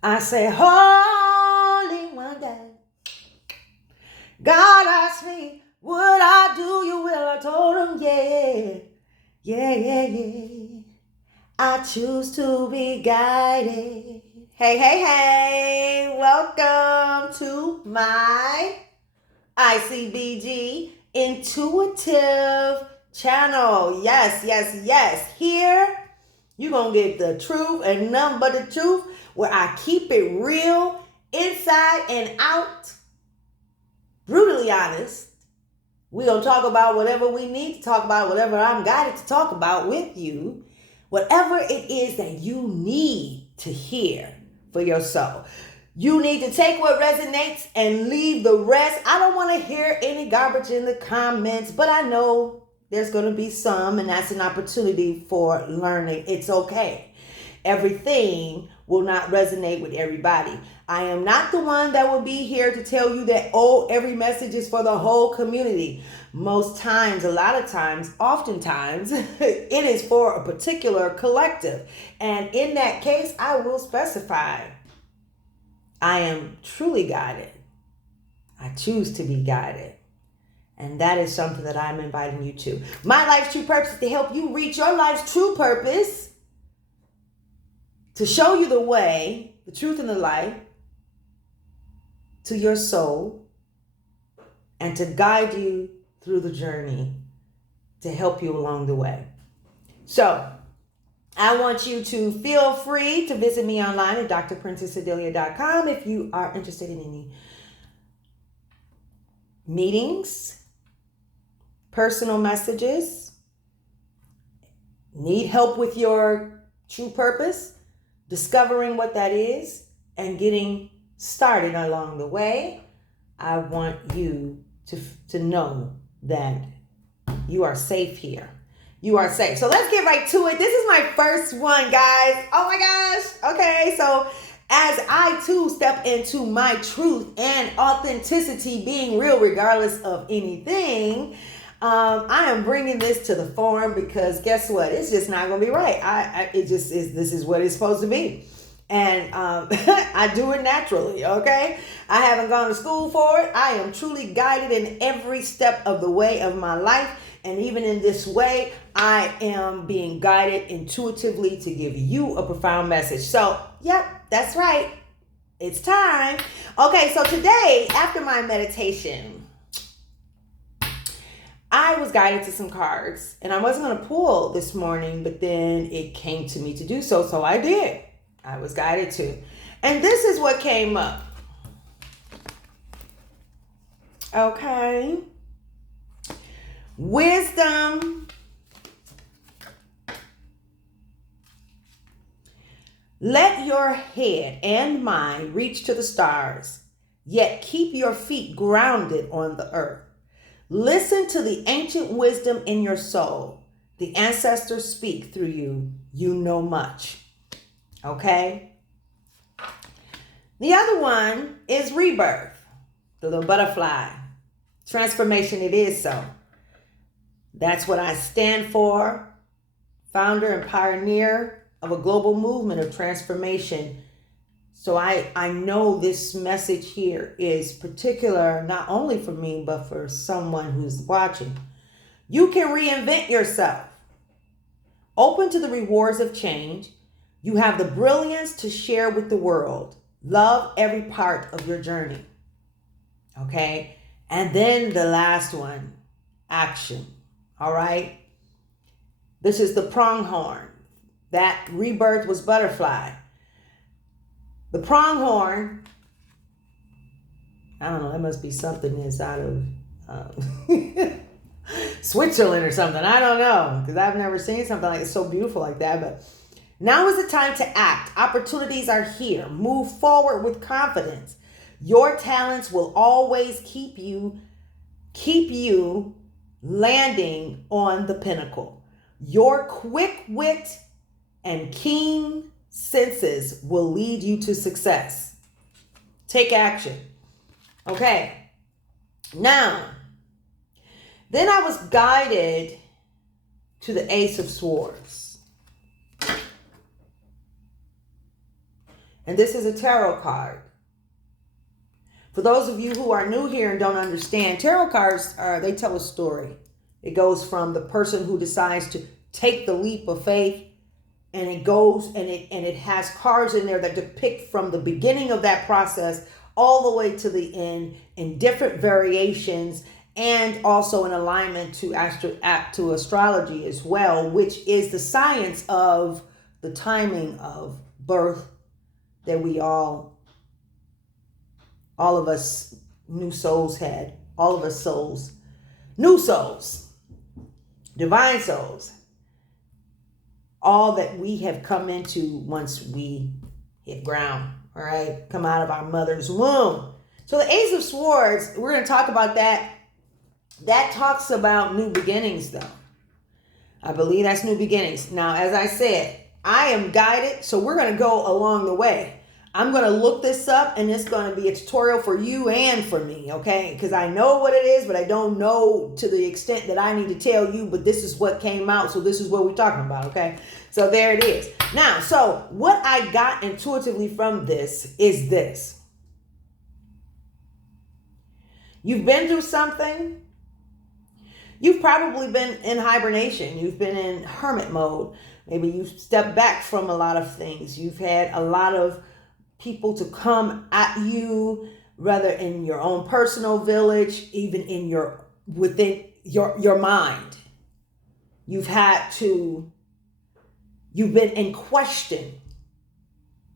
I say, Holy one day, God asked me, would I do your will? I told him, yeah, yeah, yeah, yeah. I choose to be guided. Hey, hey, hey, welcome to my ICBG Intuitive channel. Yes, yes, yes. Here, you're going to get the truth and none but the truth, where I keep it real, inside and out, brutally honest. We're going to talk about whatever we need to talk about, whatever I'm guided to talk about with you, whatever it is that you need to hear for your soul. You need to take what resonates and leave the rest. I don't want to hear any garbage in the comments, but I know there's going to be some, and that's an opportunity for learning. It's okay. Everything will not resonate with everybody. I am not the one that will be here to tell you that, oh, every message is for the whole community. Most times, a lot of times, oftentimes, it is for a particular collective. And in that case, I will specify, I am truly guided. I choose to be guided. And that is something that I'm inviting you to. My life's true purpose is to help you reach your life's true purpose, to show you the way, the truth and the light to your soul, and to guide you through the journey, to help you along the way. So I want you to feel free to visit me online at drprincess-Odilia.com if you are interested in any meetings, personal messages, need help with your true purpose, discovering what that is, and getting started along the way. I want you to know that you are safe here. You are safe. So let's get right to it. This is my first one, guys. Oh my gosh. Okay, so as I too step into my truth and authenticity, being real regardless of anything, I am bringing this to the forum because guess what? It's just not going to be right. It just is. This is what it's supposed to be. And I do it naturally, okay? I haven't gone to school for it. I am truly guided in every step of the way of my life. And even in this way, I am being guided intuitively to give you a profound message. So, yep, that's right. It's time. Okay, so today, after my meditation, I was guided to some cards. And I wasn't going to pull this morning, but then it came to me to do so. So I did. I was guided to. And this is what came up. Okay. Wisdom. Let your head and mind reach to the stars, yet keep your feet grounded on the earth. Listen to the ancient wisdom in your soul. The ancestors speak through you. You know much. Okay? The other one is rebirth. The little butterfly. Transformation, it is so. That's what I stand for. Founder and pioneer of a global movement of transformation. So I know this message here is particular, not only for me, but for someone who's watching. You can reinvent yourself. Open to the rewards of change. You have the brilliance to share with the world. Love every part of your journey. Okay? And then the last one, action. All right? This is the pronghorn. That rebirth was butterfly. The pronghorn, I don't know, that must be something that's out of Switzerland or something. I don't know, because I've never seen something like it's so beautiful like that. But now is the time to act. Opportunities are here. Move forward with confidence. Your talents will always keep you landing on the pinnacle. Your quick wit and keen senses will lead you to success. Take action. Okay. Now, then I was guided to the Ace of Swords. And this is a tarot card. For those of you who are new here and don't understand, tarot cards they tell a story. It goes from the person who decides to take the leap of faith, and it goes and it has cards in there that depict from the beginning of that process all the way to the end in different variations, and also in alignment to astrology as well, which is the science of the timing of birth that we all of us new souls had, all of us souls, new souls, divine souls, all that we have come into once we hit ground, all right, come out of our mother's womb. So the Ace of Swords, we're going to talk about that. That talks about new beginnings, though. I believe that's new beginnings. Now, as I said, I am guided, so we're going to go along the way. I'm going to look this up, and it's going to be a tutorial for you and for me, okay? Because I know what it is, but I don't know to the extent that I need to tell you, but this is what came out, so this is what we're talking about, okay? So there it is. Now, so what I got intuitively from this is this. You've been through something. You've probably been in hibernation. You've been in hermit mode. Maybe you've stepped back from a lot of things. You've had a lot of people to come at you, whether in your own personal village, even in within your mind. You've been in question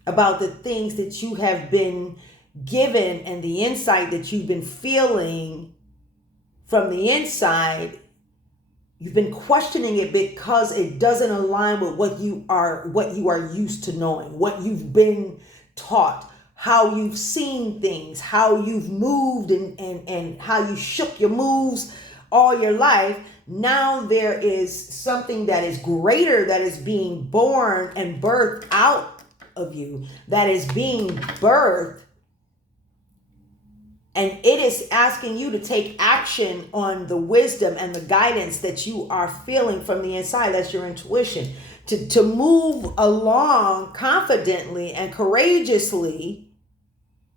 about the things that you have been given and the insight that you've been feeling from the inside. You've been questioning it because it doesn't align with what you are used to knowing, what you've been taught, how you've seen things, how you've moved and how you shook your moves all your life. Now there is something that is greater that is being born and birthed out of you, that is being birthed. And it is asking you to take action on the wisdom and the guidance that you are feeling from the inside. That's your intuition. To move along confidently and courageously,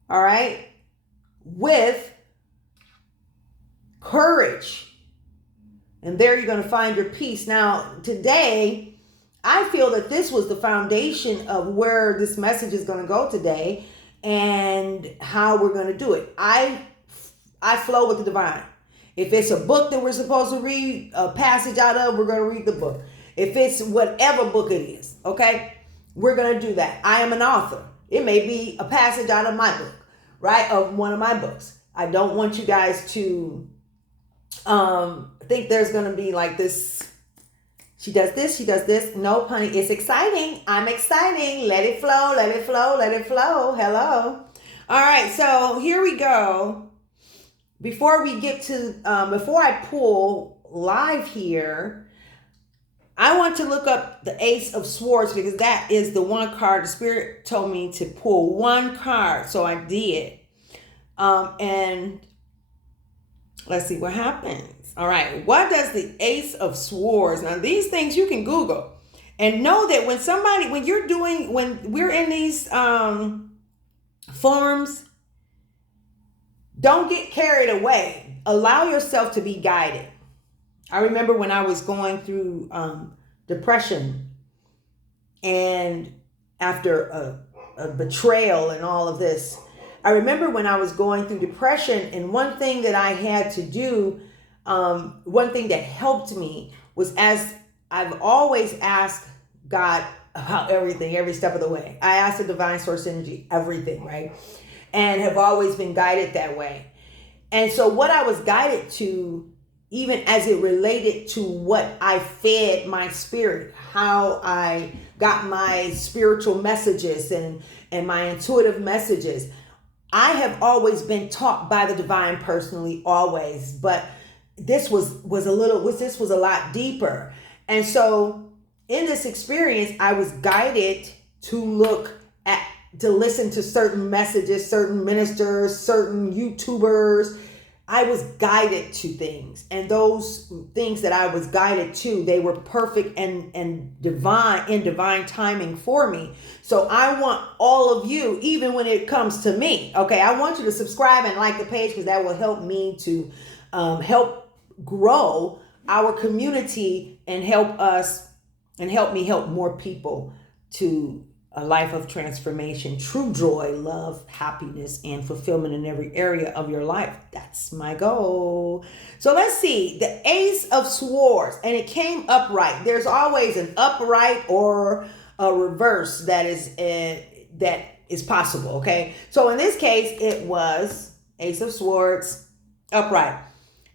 all right, with courage. And there you're going to find your peace. Now, today, I feel that this was the foundation of where this message is going to go today and how we're going to do it. I flow with the divine. If it's a book that we're supposed to read a passage out of, we're going to read the book. If it's whatever book it is, okay, we're going to do that. I am an author. It may be a passage out of my book, right, of one of my books. I don't want you guys to think there's going to be like this. She does this, she does this. No, honey, it's exciting. I'm exciting. Let it flow, let it flow, let it flow. Hello. All right, so here we go. Before we get to, before I pull live here, I want to look up the Ace of Swords because that is the one card. The Spirit told me to pull one card, so I did. And let's see what happens. All right, what does the Ace of Swords? Now, these things you can Google and know that when we're in these forms, don't get carried away. Allow yourself to be guided. I remember when I was going through depression and after a betrayal and all of this, I remember when I was going through depression, and one thing that I had to do, one thing that helped me was, as I've always asked God about everything, every step of the way. I asked the divine source energy, everything, right? And have always been guided that way. And so what I was guided to, even as it related to what I fed my spirit, how I got my spiritual messages and my intuitive messages, I have always been taught by the divine personally, always, but this was a lot deeper. And so in this experience, I was guided to listen to certain messages, certain ministers, certain YouTubers, I was guided to things, and those things that I was guided to, they were perfect and divine timing for me. So I want all of you, even when it comes to me, okay, I want you to subscribe and like the page, because that will help me to help grow our community and help us and help me help more people to a life of transformation, true joy, love, happiness, and fulfillment in every area of your life. That's my goal. So let's see, the Ace of Swords, and it came upright. There's always an upright or a reverse that is possible, okay? So in this case, it was Ace of Swords upright,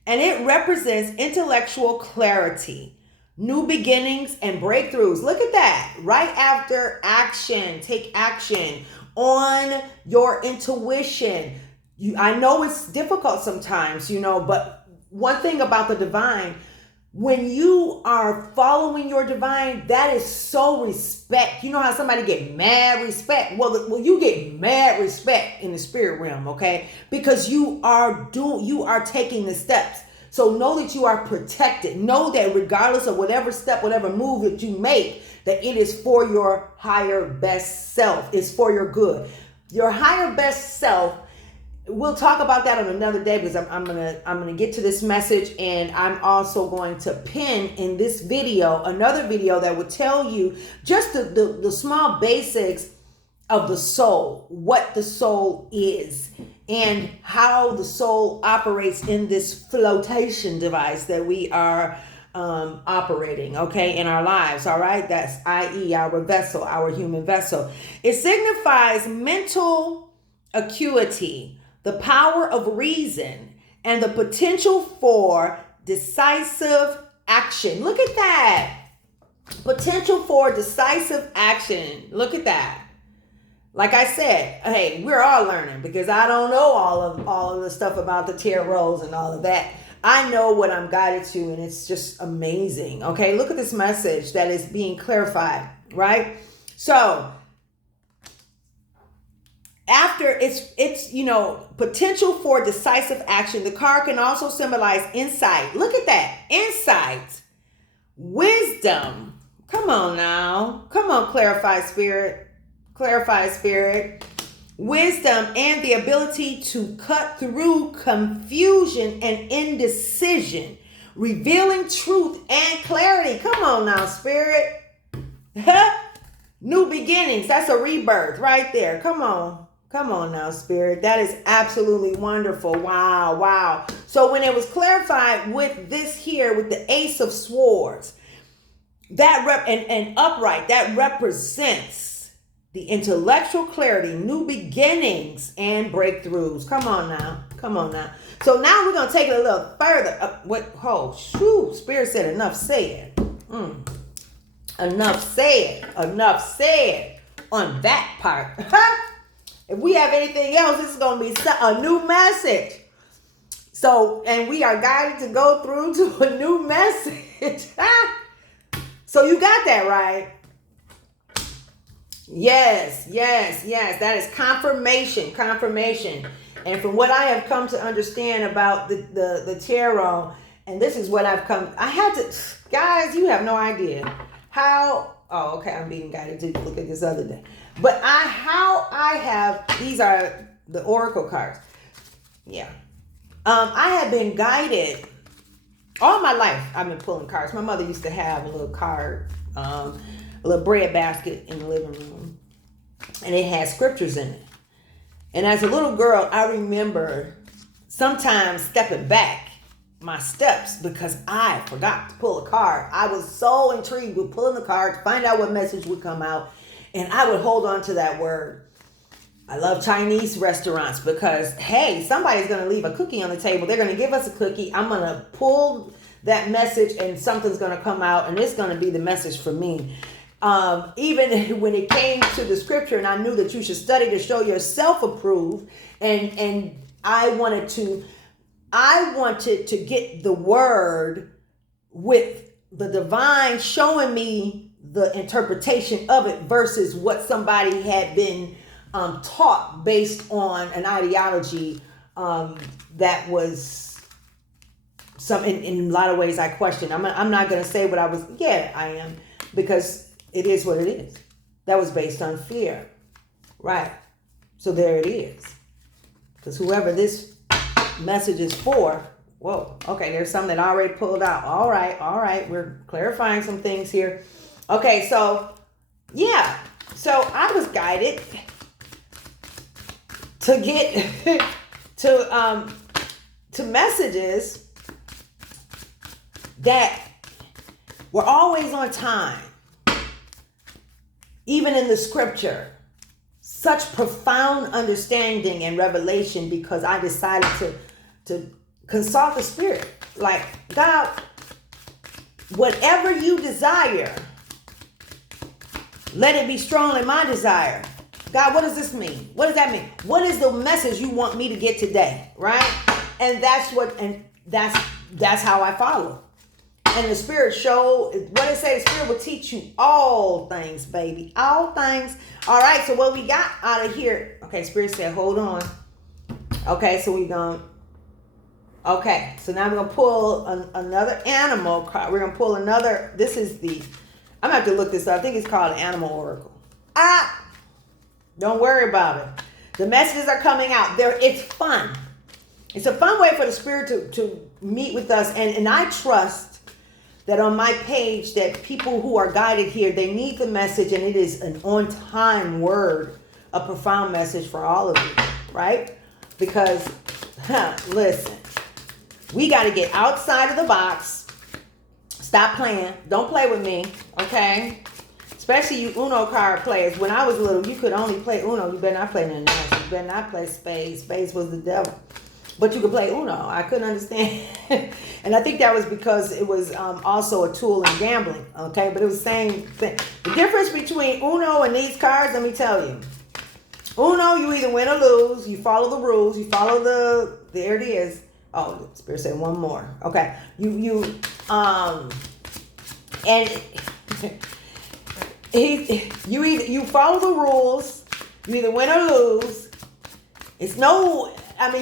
and it represents intellectual clarity, new beginnings, and breakthroughs. Look at that. Right after action, take action on your intuition. I know it's difficult sometimes, but one thing about the divine, when you are following your divine, that is so respect. You know how somebody get mad respect? Well, you get mad respect in the spirit realm, okay? Because you are taking the steps. So know that you are protected. Know that regardless of whatever step, whatever move that you make, that it is for your higher best self. It's for your good. Your higher best self, we'll talk about that on another day, because I'm gonna get to this message, and I'm also going to pin in this video another video that will tell you just the small basics of the soul, what the soul is, and how the soul operates in this flotation device that we are operating, okay, in our lives, all right? That's i.e. our vessel, our human vessel. It signifies mental acuity, the power of reason, and the potential for decisive action. Look at that. Potential for decisive action. Look at that. Like I said, hey, we're all learning, because I don't know all of the stuff about the tarots and all of that. I know what I'm guided to, and it's just amazing. Okay, look at this message that is being clarified, right? So after it's potential for decisive action, the card can also symbolize insight. Look at that. Insight, wisdom. Come on now. Come on, clarify spirit. Clarify spirit. Wisdom and the ability to cut through confusion and indecision, revealing truth and clarity. Come on now, spirit. New beginnings. That's a rebirth right there. Come on. Come on now, spirit. That is absolutely wonderful. Wow, wow. So when it was clarified with this here, with the Ace of Swords, and upright, that represents the intellectual clarity, new beginnings, and breakthroughs. Come on now. Come on now. So now we're going to take it a little further. Spirit said enough said. Enough said. Enough said on that part. If we have anything else, this is going to be a new message. So, and we are guided to go through to a new message. So you got that right. Yes. That is confirmation. And from what I have come to understand about the tarot, and this is what guys, you have no idea how, I'm being guided to look at this other day. But these are the oracle cards. Yeah. I have been guided all my life. I've been pulling cards. My mother used to have a little card, a little bread basket in the living room, and it had scriptures in it. And as a little girl, I remember sometimes stepping back my steps because I forgot to pull a card. I was so intrigued with pulling the card to find out what message would come out, and I would hold on to that word. I love Chinese restaurants because, hey, somebody's going to leave a cookie on the table. They're going to give us a cookie. I'm going to pull that message and something's going to come out, and it's going to be the message for me. Even when it came to the scripture, and I knew that you should study to show yourself approved, and I wanted to get the word with the divine showing me the interpretation of it versus what somebody had been taught based on an ideology that was in a lot of ways I question. I'm not going to say what I was. Yeah, I am, because it is what it is. That was based on fear, right? So there it is. Because whoever this message is for, whoa, okay, there's some that I already pulled out. All right, we're clarifying some things here. Okay, so yeah, so I was guided to get to messages that were always on time, even in the scripture. Such profound understanding and revelation, because I decided to consult the Spirit. Like, God, whatever you desire, let it be strong in my desire. God, what does this mean? What does that mean? What is the message you want me to get today? Right? And that's how I follow. And the Spirit showed, what it say, the Spirit will teach you all things, baby. All things. All right, so what we got out of here. Okay, Spirit said, hold on. Okay, so we're going to, okay, so now we're going to pull another animal card. We're going to pull another, this is I'm going to have to look this up. I think it's called Animal Oracle. Don't worry about it. The messages are coming out. It's fun. It's a fun way for the Spirit to meet with us. And I trust that on my page, that people who are guided here, they need the message, and it is an on-time word, a profound message for all of you, right? Because, listen, we got to get outside of the box. Stop playing. Don't play with me, okay? Especially you Uno card players. When I was little, you could only play Uno. You better not play nothing else. You better not play spades. Spades was the devil. But you could play Uno. I couldn't understand. And I think that was because it was also a tool in gambling. Okay, but it was the same thing. The difference between Uno and these cards, let me tell you. Uno, you either win or lose. You follow the rules. You follow there it is. Oh, the Spirit said one more. Okay. You you follow the rules. You either win or lose.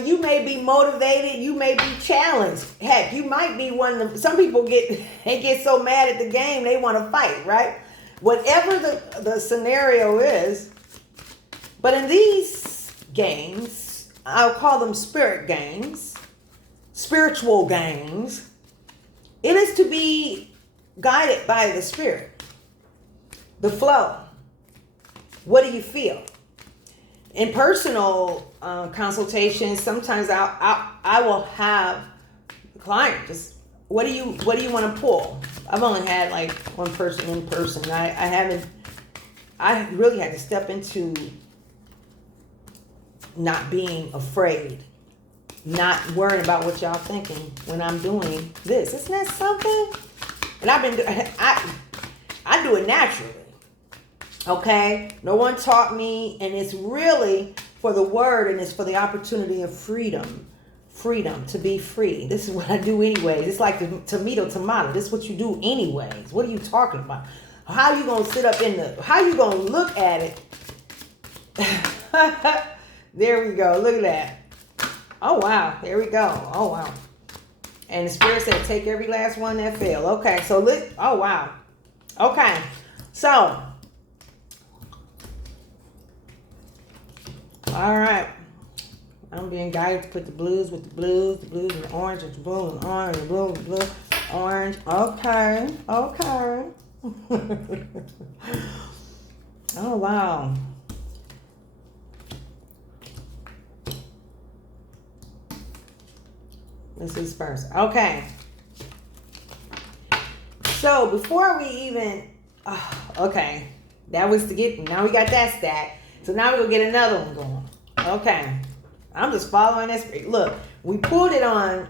You may be motivated, you may be challenged. Heck, you might be some people get so mad at the game, they want to fight, right? Whatever the scenario is. But in these games, I'll call them spirit games, spiritual games, it is to be guided by the Spirit. The flow. What do you feel? In personal consultations, sometimes I will have the client just, what do you want to pull? I've only had like one person in person. I really had to step into not being afraid, not worrying about what y'all thinking when I'm doing this. Isn't that something? And I do it naturally. Okay, no one taught me, and it's really for the word, and it's for the opportunity of freedom to be free. This is what I do anyways. It's like the tomato. This is what you do anyways. What are you talking about? How you gonna sit up how you gonna look at it? There we go. Look at that. Oh wow. There we go. Oh wow. And the Spirit said, take every last one that fell. Okay, so oh wow. Okay, so. All right. I'm being guided to put the blues with the blues and the orange with the blue and orange, the blue with the blue, orange. Okay. Oh, wow. This is first. Okay. So before we even, okay. That was now we got that stack. So now we're going to get another one going. Okay. I'm just following this. Look, we pulled it on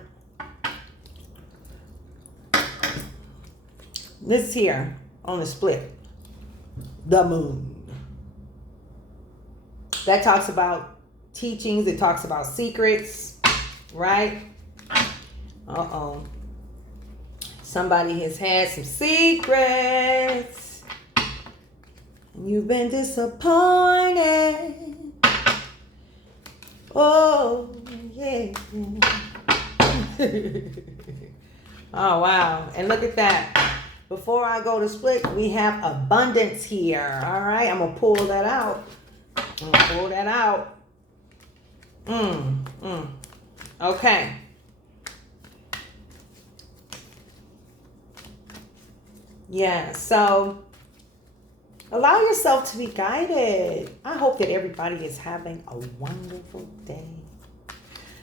this here on the split. The moon. That talks about teachings. It talks about secrets. Right? Uh-oh. Somebody has had some secrets. You've been disappointed. Oh, yeah. day. Oh, wow. And look at that. Before I go to split, we have abundance here. All right. I'm going to pull that out. Okay. Yeah. So allow yourself to be guided. I hope that everybody is having a wonderful day.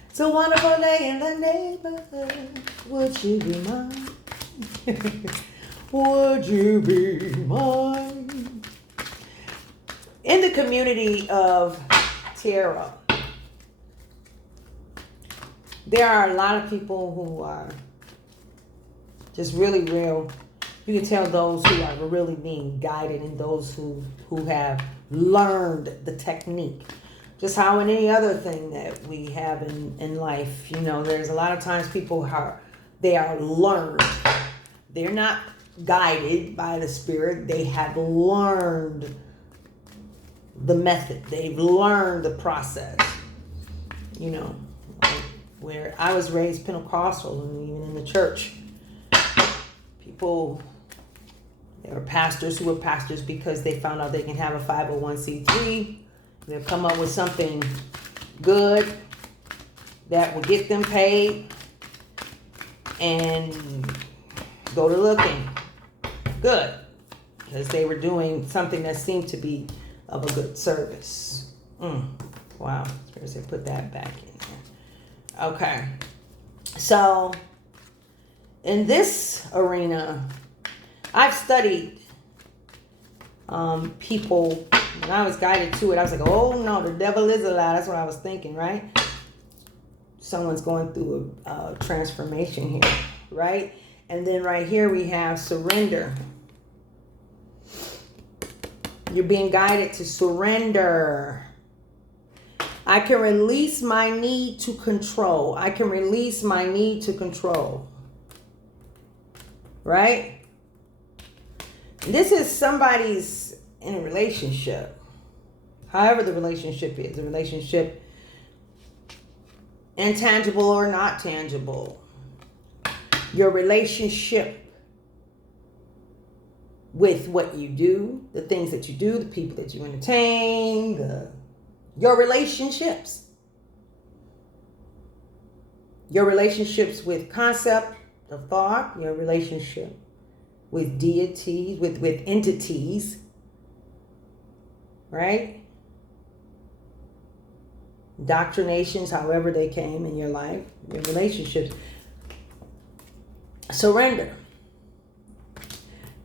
It's a wonderful day in the neighborhood. Would you be mine? Would you be mine? In the community of tarot, there are a lot of people who are just really real. You can tell those who are really being guided and those who have learned the technique. Just how in any other thing that we have in life, you know, there's a lot of times people are learned. They're not guided by the spirit. They have learned the method. They've learned the process. You know, where I was raised Pentecostal and even in the church, people, there were pastors who were pastors because they found out they can have a 501c3. They'll come up with something good that will get them paid and go to looking good because they were doing something that seemed to be of a good service. Wow. Supposed to put that back in there. Okay. So in this arena, I've studied people. When I was guided to it, I was like, oh no, the devil is a lie. That's what I was thinking, right? Someone's going through a transformation here, right? And then right here we have surrender. You're being guided to surrender. I can release my need to control. I can release my need to control. Right? This is somebody's in a relationship. However the relationship is. A relationship intangible or not tangible. Your relationship with what you do, the things that you do, the people that you entertain, your relationships. Your relationships with concept of thought, your relationship with deities, with entities, right? Doctrinations, however they came in your life, your relationships. Surrender.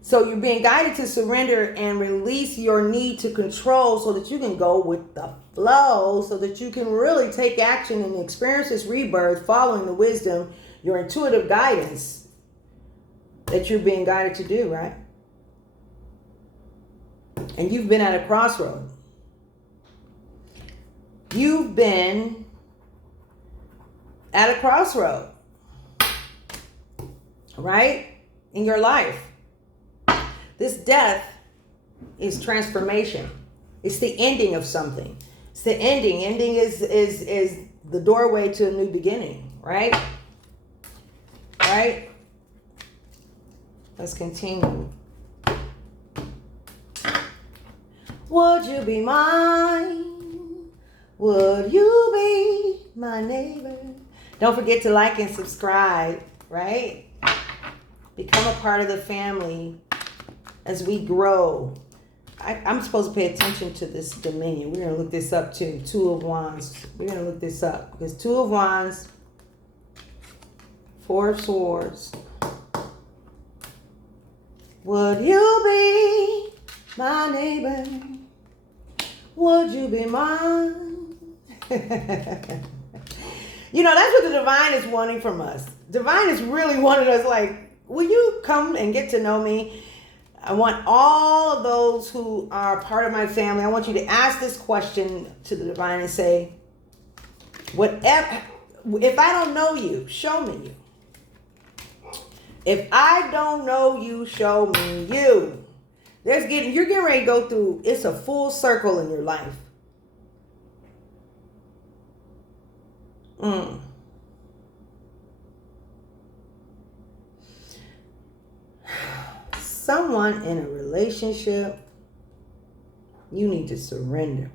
So you're being guided to surrender and release your need to control so that you can go with the flow, so that you can really take action and experience this rebirth following the wisdom, your intuitive guidance that you're being guided to do, right? And you've been at a crossroad. You've been at a crossroad, right? In your life. This death is transformation. It's the ending of something. It's the ending. Ending is the doorway to a new beginning, right? Right? Let's continue. Would you be mine? Would you be my neighbor? Don't forget to like and subscribe, right? Become a part of the family as we grow. I'm supposed to pay attention to this dominion. We're going to look this up too. Two of Wands. We're going to look this up. Because Two of Wands, Four of Swords. Would you be my neighbor? Would you be mine? You know, that's what the divine is wanting from us. Divine is really wanting us like, will you come and get to know me? I want all of those who are part of my family, I want you to ask this question to the divine and say, whatever, if I don't know you, show me you. If I don't know you, show me you. You're getting ready to go through, it's a full circle in your life. someone in a relationship, you need to surrender.